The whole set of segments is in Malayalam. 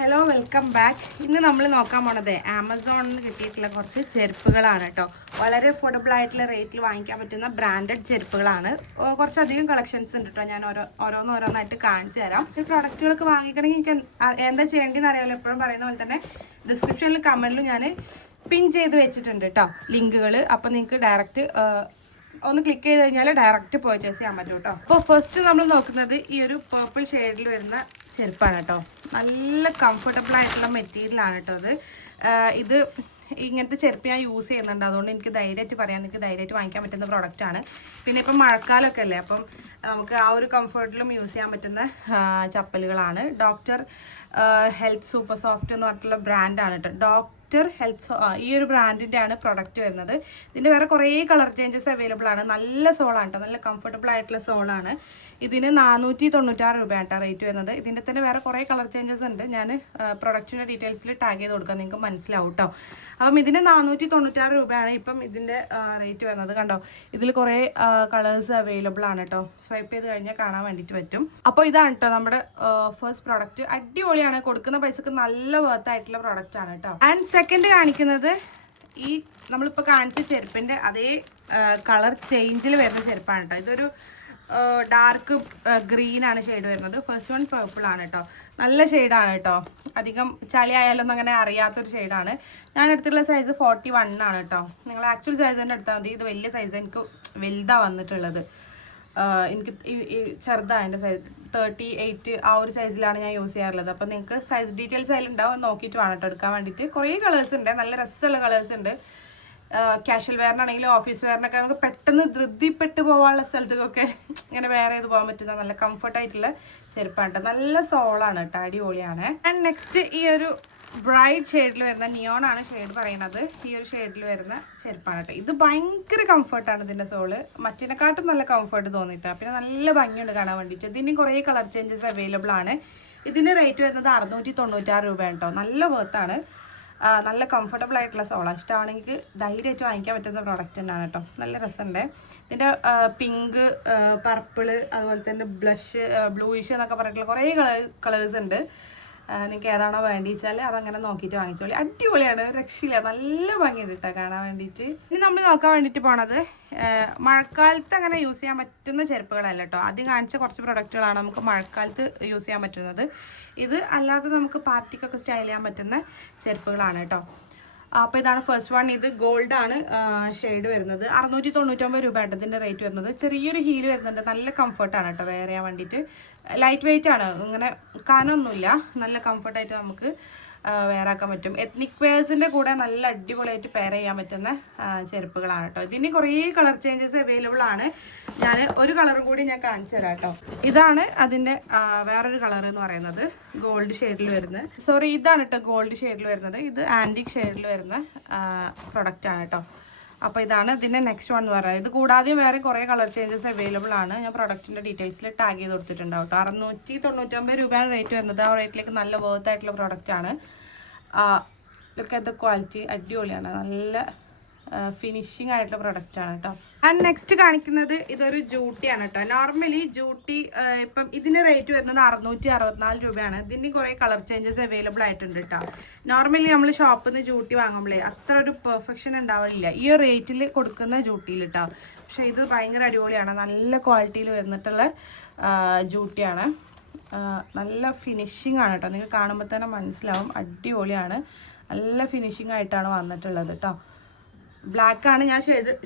Hello welcome back. ഇന്ന് നമ്മൾ നോക്കാൻ പോണത് ആമസോണിൽ നിന്ന് കിട്ടിയിട്ടുള്ള കുറച്ച് ചെരുപ്പുകളാണ് കേട്ടോ. വളരെ അഫോർഡബിൾ ആയിട്ടുള്ള റേറ്റിൽ വാങ്ങിക്കാൻ പറ്റുന്ന ബ്രാൻഡഡ് ചെരുപ്പുകളാണ്. കുറച്ചധികം കളക്ഷൻസ് ഉണ്ട് കേട്ടോ. ഞാൻ ഓരോന്നായിട്ട് കാണിച്ചു തരാം. ഈ പ്രോഡക്റ്റുകളൊക്കെ വാങ്ങിക്കണമെങ്കിൽ എനിക്ക് എന്താ ചെയ്യേണ്ടതെന്ന് അറിയാമല്ലോ. എപ്പോഴും പറയുന്ന പോലെ തന്നെ ഡിസ്ക്രിപ്ഷനിൽ കമൻറ്റിലും ഞാൻ പിൻ ചെയ്ത് വെച്ചിട്ടുണ്ട് കേട്ടോ ലിങ്കുകൾ. അപ്പോൾ നിങ്ങൾക്ക് ഡയറക്റ്റ് ഒന്ന് ക്ലിക്ക് ചെയ്ത് കഴിഞ്ഞാൽ ഡയറക്റ്റ് പർച്ചേസ് ചെയ്യാൻ പറ്റും കേട്ടോ. അപ്പോൾ ഫസ്റ്റ് നമ്മൾ നോക്കുന്നത് ഈ ഒരു പേർപ്പിൾ ഷെയ്ഡിൽ വരുന്ന ചെരുപ്പാണ് കേട്ടോ. നല്ല കംഫർട്ടബിൾ ആയിട്ടുള്ള മെറ്റീരിയലാണ് കേട്ടോ ഇത് ഇങ്ങനത്തെ ചെരുപ്പ് ഞാൻ യൂസ് ചെയ്യുന്നുണ്ട്. അതുകൊണ്ട് എനിക്ക് ധൈര്യമായിട്ട് പറയാം, എനിക്ക് ധൈര്യമായിട്ട് വാങ്ങിക്കാൻ പറ്റുന്ന പ്രോഡക്റ്റാണ്. പിന്നെ ഇപ്പം മഴക്കാലമൊക്കെ അല്ലേ, അപ്പം നമുക്ക് ആ ഒരു കംഫർട്ടിലും യൂസ് ചെയ്യാൻ പറ്റുന്ന ചപ്പലുകളാണ്. ഡോക്ടർ ഹെൽത്ത് സൂപ്പർ സോഫ്റ്റ് എന്ന് പറഞ്ഞിട്ടുള്ള ബ്രാൻഡാണ് കേട്ടോ. ഡോക്ടർ ഹെൽത്ത് ഈ ഒരു ബ്രാൻഡിൻ്റെ ആണ് പ്രൊഡക്റ്റ് വരുന്നത്. ഇതിൻ്റെ വേറെ കുറേ കളർ ചേഞ്ചസ് അവൈലബിൾ ആണ്. നല്ല സോളാണ് കേട്ടോ, നല്ല കംഫർട്ടബിൾ ആയിട്ടുള്ള സോളാണ്. ഇതിന് 496 രൂപയാണ് കേട്ടോ റേറ്റ് വരുന്നത്. ഇതിൻ്റെ തന്നെ വേറെ കുറേ കളർ ചേഞ്ചസ് ഉണ്ട്. ഞാൻ പ്രൊഡക്റ്റിൻ്റെ ഡീറ്റെയിൽസിൽ ടാഗ് ചെയ്ത് കൊടുക്കാം, നിങ്ങൾക്ക് മനസ്സിലാവും കേട്ടോ. അപ്പം ഇതിന് 496 രൂപയാണ് ഇപ്പം ഇതിൻ്റെ റേറ്റ് വരുന്നത്. കണ്ടോ, ഇതിൽ കുറേ കളേഴ്സ് അവൈലബിൾ ആണ് കേട്ടോ. സ്വൈപ്പ് ചെയ്ത് കഴിഞ്ഞാൽ കാണാൻ വേണ്ടിയിട്ട് പറ്റും. അപ്പോൾ ഇതാണ് കേട്ടോ നമ്മുടെ ഫസ്റ്റ് പ്രോഡക്റ്റ്. അടിപൊളിയാണ്, കൊടുക്കുന്ന പൈസക്ക് നല്ല വർത്ത് ആയിട്ടുള്ള പ്രോഡക്റ്റ് ആണ് കേട്ടോ. ആൻഡ് സെക്കൻഡ് കാണിക്കുന്നത് ഈ നമ്മളിപ്പോൾ കാണിച്ച ചെരുപ്പിൻ്റെ അതേ കളർ ചേഞ്ചിൽ വരുന്ന ചെരുപ്പാണ് കേട്ടോ. ഇതൊരു ഡാർക്ക് ഗ്രീൻ ആണ് ഷെയ്ഡ് വരുന്നത്. ഫസ്റ്റ് വൺ പേർപ്പിൾ ആണ് കേട്ടോ. നല്ല ഷെയ്ഡാണ് കേട്ടോ. അധികം ചളി ആയാലൊന്നും അങ്ങനെ അറിയാത്തൊരു ഷെയ്ഡാണ്. ഞാൻ എടുത്തിട്ടുള്ള സൈസ് 41 ആണ് കേട്ടോ. നിങ്ങൾ ആക്ച്വൽ സൈസ് തന്നെ എടുത്താൽ മതി. ഇത് വലിയ സൈസ്, എനിക്ക് വലുതാണ് വന്നിട്ടുള്ളത്. എനിക്ക് ചെറുതാണ് എൻ്റെ സൈസ് 38 ആ ഒരു സൈസിലാണ് ഞാൻ യൂസ് ചെയ്യാറുള്ളത്. അപ്പോൾ നിങ്ങൾക്ക് സൈസ് ഡീറ്റെയിൽസ് അതിലുണ്ടാവും, നോക്കിയിട്ട് വേണം കേട്ടോ എടുക്കാൻ വേണ്ടിയിട്ട്. കുറേ കളേഴ്സ് ഉണ്ട്, നല്ല രസമുള്ള കളേഴ്സ് ഉണ്ട്. കാഷ്വൽ വെയറിനാണെങ്കിലും ഓഫീസ് വെയറിനൊക്കെ നമുക്ക് പെട്ടെന്ന് ധൃതിപ്പെട്ട് പോകാനുള്ള സ്ഥലത്തേക്കൊക്കെ ഇങ്ങനെ വെയർ ചെയ്ത് പോകാൻ പറ്റുന്ന നല്ല കംഫർട്ടായിട്ടുള്ള ചെരുപ്പാണ് കേട്ടോ. നല്ല സോളാണ് കേട്ടോ, അടിപൊളിയാണ്. ആൻഡ് നെക്സ്റ്റ് ഈ ഒരു ബ്രൈറ്റ് ഷെയ്ഡിൽ വരുന്ന നിയോൺ ആണ് ഷെയ്ഡ് പറയുന്നത്. ഈ ഒരു ഷെയ്ഡിൽ വരുന്ന ചെരുപ്പാണ് കേട്ടോ. ഇത് ഭയങ്കര കംഫർട്ടാണ് ഇതിൻ്റെ സോള്. മറ്റിനെക്കാട്ടും നല്ല കംഫർട്ട് തോന്നിയിട്ടാണ്. പിന്നെ നല്ല ഭംഗിയുണ്ട് കാണാൻ വേണ്ടിയിട്ട്. ഇതിന് കുറേ കളർ ചേഞ്ചസ് അവൈലബിൾ ആണ്. ഇതിൻ്റെ റേറ്റ് വരുന്നത് 696 രൂപയാണ് കേട്ടോ. നല്ല വർത്താണ്, നല്ല കംഫർട്ടബിൾ ആയിട്ടുള്ള സോളാണ്. ഇഷ്ടമാണെങ്കിൽ ധൈര്യമായിട്ട് വാങ്ങിക്കാൻ പറ്റുന്ന പ്രോഡക്റ്റ് തന്നെയാണ് കേട്ടോ. നല്ല രസമുണ്ട്. ഇതിൻ്റെ പിങ്ക്, പർപ്പിള്, അതുപോലെ തന്നെ ബ്ലഷ്, ബ്ലൂയിഷ് എന്നൊക്കെ പറഞ്ഞിട്ടുള്ള കുറേ കളേഴ്സ് ഉണ്ട്. നിങ്ങൾക്ക് ഏതാണോ വേണ്ടി വെച്ചാൽ അതങ്ങനെ നോക്കിയിട്ട് വാങ്ങിച്ചോളി. അടിപൊളിയാണ്, രക്ഷയില്ല, നല്ല ഭംഗിയുണ്ട് കേട്ടോ കാണാൻ വേണ്ടിയിട്ട്. ഇനി നമ്മൾ നോക്കാൻ വേണ്ടിയിട്ട് പോണത് മഴക്കാലത്ത് അങ്ങനെ യൂസ് ചെയ്യാൻ പറ്റുന്ന ചെരുപ്പുകളല്ല കേട്ടോ. ആദ്യം കാണിച്ച കുറച്ച് പ്രൊഡക്റ്റുകളാണ് നമുക്ക് മഴക്കാലത്ത് യൂസ് ചെയ്യാൻ പറ്റുന്നത്. ഇത് അല്ലാതെ നമുക്ക് പാർട്ടിക്കൊക്കെ സ്റ്റൈൽ ചെയ്യാൻ പറ്റുന്ന ചെരുപ്പുകളാണ് കേട്ടോ. അപ്പോൾ ഇതാണ് ഫസ്റ്റ് വൺ. ഇത് ഗോൾഡ് ആണ് ഷെയ്ഡ് വരുന്നത്. 699 രൂപ ആയിട്ട് ഇതിൻ്റെ റേറ്റ് വരുന്നത്. ചെറിയൊരു ഹീൽ വരുന്നുണ്ട്. നല്ല കംഫർട്ടാണ് കേട്ടോ വെയർ ചെയ്യാൻ വേണ്ടിയിട്ട്. ലൈറ്റ് വെയിറ്റ് ആണ്, ഇങ്ങനെ കനമൊന്നുമില്ല. നല്ല കംഫർട്ടായിട്ട് നമുക്ക് വെയർ ആക്കാൻ പറ്റും. എത്നിക് വെയേഴ്സിൻ്റെ കൂടെ നല്ല അടിപൊളിയായിട്ട് പെയർ ചെയ്യാൻ പറ്റുന്ന ചെരുപ്പുകളാണ് കേട്ടോ. ഇതിന് കുറേ കളർ ചേഞ്ചസ് അവൈലബിൾ ആണ്. ഞാൻ ഒരു കളറും കൂടി ഞാൻ കാണിച്ചു തരാം കേട്ടോ. ഇതാണ് അതിൻ്റെ വേറൊരു കളർ എന്ന് പറയുന്നത്, ഗോൾഡ് ഷെയ്ഡിൽ വരുന്നത്. സോറി, ഇതാണ് കേട്ടോ ഗോൾഡ് ഷെയ്ഡിൽ വരുന്നത്. ഇത് ആൻറ്റിക് ഷെയ്ഡിൽ വരുന്ന പ്രൊഡക്റ്റാണ് കേട്ടോ. അപ്പോൾ ഇതാണ് ഇതിൻ്റെ നെക്സ്റ്റ് വൺ എന്ന് പറയുന്നത്. ഇത് കൂടാതെ വേറെ കുറേ കളർ ചേഞ്ചസ് അവൈലബിൾ ആണ്. ഞാൻ പ്രൊഡക്റ്റിൻ്റെ ഡീറ്റെയിൽസിൽ ടാഗ് ചെയ്ത് കൊടുത്തിട്ടുണ്ടാവും കേട്ടോ. 699 രൂപയാണ് റേറ്റ് വരുന്നത്. ആ റേറ്റിലേക്ക് നല്ല വർത്ത് ആയിട്ടുള്ള പ്രോഡക്റ്റാണ്. ലുക്ക് അറ്റ് ദ ക്വാളിറ്റി, അടിപൊളിയാണ്, നല്ല ഫിനിഷിംഗ് ആയിട്ടുള്ള പ്രൊഡക്റ്റാണ് കേട്ടോ. ആൻഡ് നെക്സ്റ്റ് കാണിക്കുന്നത് ഇതൊരു ജൂട്ടിയാണ് കേട്ടോ. നോർമലി ജൂട്ടി ഇപ്പം ഇതിൻ്റെ റേറ്റ് വരുന്നത് 664 രൂപയാണ്. ഇതിന് കുറേ കളർ ചേഞ്ചസ് അവൈലബിൾ ആയിട്ടുണ്ട് കേട്ടോ. നോർമലി നമ്മൾ ഷോപ്പിൽ നിന്ന് ജൂട്ടി വാങ്ങുമ്പോഴേ അത്ര ഒരു പെർഫെക്ഷൻ ഉണ്ടാവില്ല ഈ ഒരു റേറ്റിൽ കൊടുക്കുന്ന ജൂട്ടിയിൽ കേട്ടോ. പക്ഷേ ഇത് ഭയങ്കര അടിപൊളിയാണ്, നല്ല ക്വാളിറ്റിയിൽ വരുന്നിട്ടുള്ള ജൂട്ടിയാണ്. നല്ല ഫിനിഷിംഗ് ആണ് കേട്ടോ. നിങ്ങൾക്ക് കാണുമ്പോൾ തന്നെ മനസ്സിലാവും, അടിപൊളിയാണ്, നല്ല ഫിനിഷിംഗ് ആയിട്ടാണ് വന്നിട്ടുള്ളത് കേട്ടോ. ബ്ലാക്ക് ആണ് ഞാൻ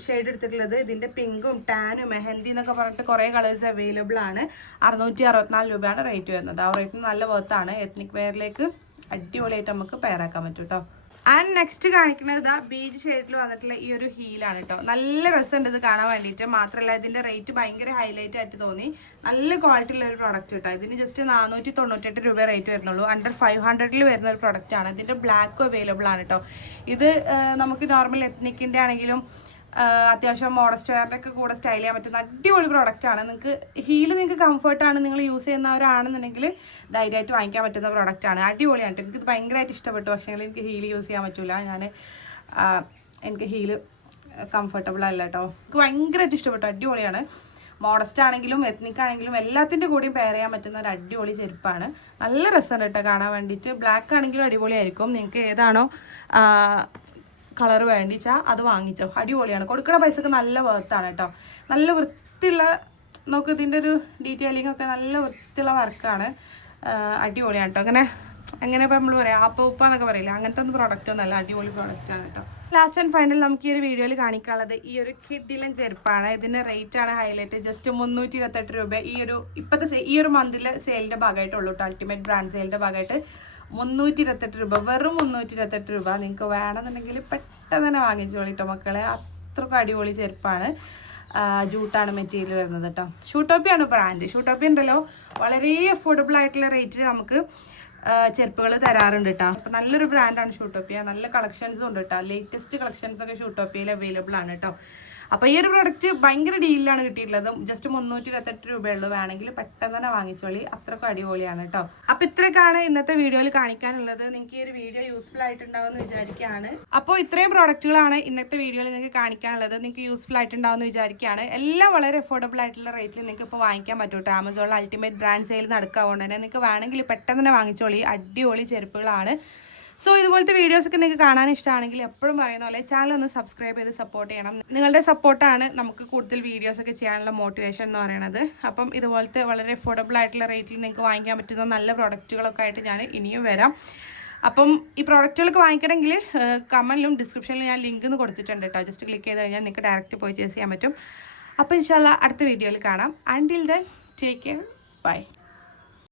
ഷെയ്ഡ് എടുത്തിട്ടുള്ളത്. ഇതിൻ്റെ പിങ്കും ടാനും മെഹന്തി എന്നൊക്കെ പറഞ്ഞിട്ട് കുറേ കളേഴ്സ് അവൈലബിൾ ആണ്. 664 രൂപയാണ് റേറ്റ് വരുന്നത്. ആ റേറ്റിന് നല്ല വർത്താണ്. എത്നിക് വെയറിലേക്ക് അടിപൊളിയായിട്ട് നമുക്ക് പെയറാക്കാൻ പറ്റും കേട്ടോ. ആൻഡ് നെക്സ്റ്റ് കാണിക്കുന്നത് ഇതാ ബീച്ച് ഷെയ്ഡിൽ വന്നിട്ടുള്ള ഈ ഒരു ഹീലാണ് കേട്ടോ. നല്ല രസമുണ്ട് ഇത് കാണാൻ വേണ്ടിയിട്ട്. മാത്രമല്ല ഇതിൻ്റെ റേറ്റ് ഭയങ്കര ഹൈലൈറ്റ് ആയിട്ട് തോന്നി. നല്ല ക്വാളിറ്റി ഉള്ള ഒരു പ്രോഡക്റ്റ് കേട്ടോ. ഇതിന് ജസ്റ്റ് 498 രൂപ റേറ്റ് വരുന്നുള്ളൂ. അണ്ടർ 500 വരുന്ന ഒരു പ്രോഡക്റ്റാണ്. ഇതിൻ്റെ ബ്ലാക്കും അവൈലബിൾ ആണ് കേട്ടോ. ഇത് നമുക്ക് നോർമൽ എത്നിക്കിൻ്റെ ആണെങ്കിലും അത്യാവശ്യം മോഡസ്റ്റ് വെയറിൻ്റെ ഒക്കെ കൂടെ സ്റ്റൈൽ ചെയ്യാൻ പറ്റുന്ന അടിപൊളി പ്രോഡക്റ്റാണ്. നിങ്ങൾക്ക് ഹീല് നിങ്ങൾക്ക് കംഫർട്ടാണ്, നിങ്ങൾ യൂസ് ചെയ്യുന്നവരാണെന്നുണ്ടെങ്കിൽ ധൈര്യമായിട്ട് വാങ്ങിക്കാൻ പറ്റുന്ന പ്രോഡക്റ്റാണ്. അടിപൊളിയാണ്. എനിക്കിത് ഭയങ്കരമായിട്ട് ഇഷ്ടപ്പെട്ടു. പക്ഷേ എനിക്ക് ഹീല് യൂസ് ചെയ്യാൻ പറ്റില്ല. എനിക്ക് ഹീല് കംഫർട്ടബിൾ അല്ല കേട്ടോ. എനിക്ക് ഭയങ്കരമായിട്ട് ഇഷ്ടപ്പെട്ടു, അടിപൊളിയാണ്. മോഡസ്റ്റ് ആണെങ്കിലും എത്നിക് ആണെങ്കിലും എല്ലാത്തിൻ്റെ കൂടെയും പെയർ ചെയ്യാൻ പറ്റുന്ന ഒരു അടിപൊളി ചെരുപ്പാണ്. നല്ല രസമുണ്ട് കേട്ടോ കാണാൻ വേണ്ടിയിട്ട്. ബ്ലാക്ക് ആണെങ്കിലും അടിപൊളിയായിരിക്കും. നിങ്ങൾക്ക് ഏതാണോ കളർ വേണ്ടിച്ചാൽ അത് വാങ്ങിച്ചോ, അടിപൊളിയാണ്. കൊടുക്കുന്ന പൈസക്ക് നല്ല വർത്താണ് കേട്ടോ. നല്ല വൃത്തിയുള്ള, നോക്ക് ഇതിൻ്റെ ഒരു ഡീറ്റെയിലിംഗ് ഒക്കെ നല്ല വൃത്തിയുള്ള വർക്കാണ്. അടിപൊളിയാണ് കേട്ടോ. അങ്ങനെ ഇപ്പോൾ നമ്മൾ പറയാം ആപ്പ എന്നൊക്കെ പറയില്ല, അങ്ങനത്തെ ഒന്നും പ്രോഡക്റ്റ് ഒന്നല്ല, അടിപൊളി പ്രോഡക്റ്റാണ് കേട്ടോ. ലാസ്റ്റ് ആൻഡ് ഫൈനൽ നമുക്ക് ഈ ഒരു വീഡിയോയിൽ കാണിക്കാനുള്ളത് ഈ ഒരു കിഡിലൻ ചെരുപ്പാണ്. ഇതിൻ്റെ റേറ്റ് ആണ് ഹൈലൈറ്റ്. ജസ്റ്റ് 328 രൂപ ഇപ്പോഴത്തെ ഈ ഒരു മന്തിലെ സെയിലിൻ്റെ ഭാഗമായിട്ടുള്ളൂ കേട്ടോ. അൾട്ടിമേറ്റ് ബ്രാൻഡ് സെയിലിൻ്റെ ഭാഗമായിട്ട് 328 രൂപ, വെറും 328 രൂപ. നിങ്ങൾക്ക് വേണമെന്നുണ്ടെങ്കിൽ പെട്ടെന്ന് തന്നെ വാങ്ങിച്ചോളിട്ടോ മക്കളെ. അത്രക്കും അടിപൊളി ചെരുപ്പാണ്. ജൂട്ടാണ് മെറ്റീരിയൽ വരുന്നത് കേട്ടോ. ഷൂട്ടോപ്പിയാണ് ബ്രാൻഡ്. ഷൂട്ടോപ്പി ഉണ്ടല്ലോ വളരെ അഫോർഡബിൾ ആയിട്ടുള്ള റേറ്റിൽ നമുക്ക് ചെരുപ്പുകൾ തരാറുണ്ട് കേട്ടോ. അപ്പം നല്ലൊരു ബ്രാൻഡാണ് ഷൂട്ടോപ്പിയ. നല്ല കളക്ഷൻസും ഉണ്ട് കേട്ടോ. ലേറ്റസ്റ്റ് കളക്ഷൻസ് ഒക്കെ ഷൂട്ടോപ്പിയയിൽ അവൈലബിൾ ആണ് കേട്ടോ. അപ്പോൾ ഈ ഒരു പ്രൊഡക്റ്റ് ഭയങ്കര ഡീലിലാണ് കിട്ടിയിട്ടുള്ളത്. ജസ്റ്റ് 328 രൂപയുള്ളൂ. വേണമെങ്കിൽ പെട്ടെന്ന് തന്നെ വാങ്ങിച്ചോളി, അത്രക്കും അടിപൊളിയാണ് കേട്ടോ. അപ്പോൾ ഇത്രയൊക്കെയാണ് ഇന്നത്തെ വീഡിയോയിൽ കാണിക്കാനുള്ളത്. നിങ്ങൾക്ക് ഈ ഒരു വീഡിയോ യൂസ്ഫുൾ ആയിട്ടുണ്ടാവുമെന്ന് വിചാരിക്കുകയാണ്. അപ്പോൾ ഇത്രയും പ്രോഡക്റ്റുകളാണ് ഇന്നത്തെ വീഡിയോയിൽ നിങ്ങൾക്ക് കാണിക്കാനുള്ളത്. നിങ്ങൾക്ക് യൂസ്ഫുൾ ആയിട്ടുണ്ടാവുമെന്ന് വിചാരിക്കുകയാണ്. എല്ലാം വളരെ അഫോർഡബിൾ ആയിട്ടുള്ള റേറ്റിൽ നിങ്ങൾക്ക് ഇപ്പോൾ വാങ്ങിക്കാൻ പറ്റും കേട്ടോ. ആമസോണിൽ അൾട്ടിമേറ്റ് ബ്രാൻഡ് സെയിൽ നടക്കാവുകൊണ്ട് തന്നെ നിങ്ങൾക്ക് വേണമെങ്കിൽ പെട്ടെന്ന് തന്നെ വാങ്ങിച്ചോളി. അടിപൊളി ചെരുപ്പുകളാണ്. സോ ഇതുപോലത്തെ വീഡിയോസൊക്കെ നിങ്ങൾക്ക് കാണാൻ ഇഷ്ടമാണെങ്കിൽ എപ്പോഴും പറയുന്ന പോലെ ചാനൽ ഒന്ന് സബ്സ്ക്രൈബ് ചെയ്ത് സപ്പോർട്ട് ചെയ്യണം. നിങ്ങളുടെ സപ്പോർട്ടാണ് നമുക്ക് കൂടുതൽ വീഡിയോസൊക്കെ ചെയ്യാനുള്ള മോട്ടിവേഷൻ എന്ന് പറയുന്നത്. അപ്പം ഇതുപോലത്തെ വളരെ അഫോർഡബിൾ ആയിട്ടുള്ള റേറ്റിൽ നിങ്ങൾക്ക് വാങ്ങിക്കാൻ പറ്റുന്ന നല്ല പ്രോഡക്റ്റുകളൊക്കെ ആയിട്ട് ഞാൻ ഇനിയും വരാം. അപ്പം ഈ പ്രോഡക്റ്റുകളൊക്കെ വാങ്ങിക്കണമെങ്കിൽ കമൻറ്റിലും ഡിസ്ക്രിപ്ഷനിലും ഞാൻ ലിങ്ക് കൊടുത്തിട്ടുണ്ട് കേട്ടോ. ജസ്റ്റ് ക്ലിക്ക് ചെയ്ത് കഴിഞ്ഞാൽ നിങ്ങൾക്ക് ഡയറക്റ്റ് പർച്ചേസ് ചെയ്യാൻ പറ്റും. അപ്പോൾ ഇൻഷാല്ലാ അടുത്ത വീഡിയോയിൽ കാണാം. അൻടിൽ ദെൻ ടേക്ക് കെയർ, ബൈ.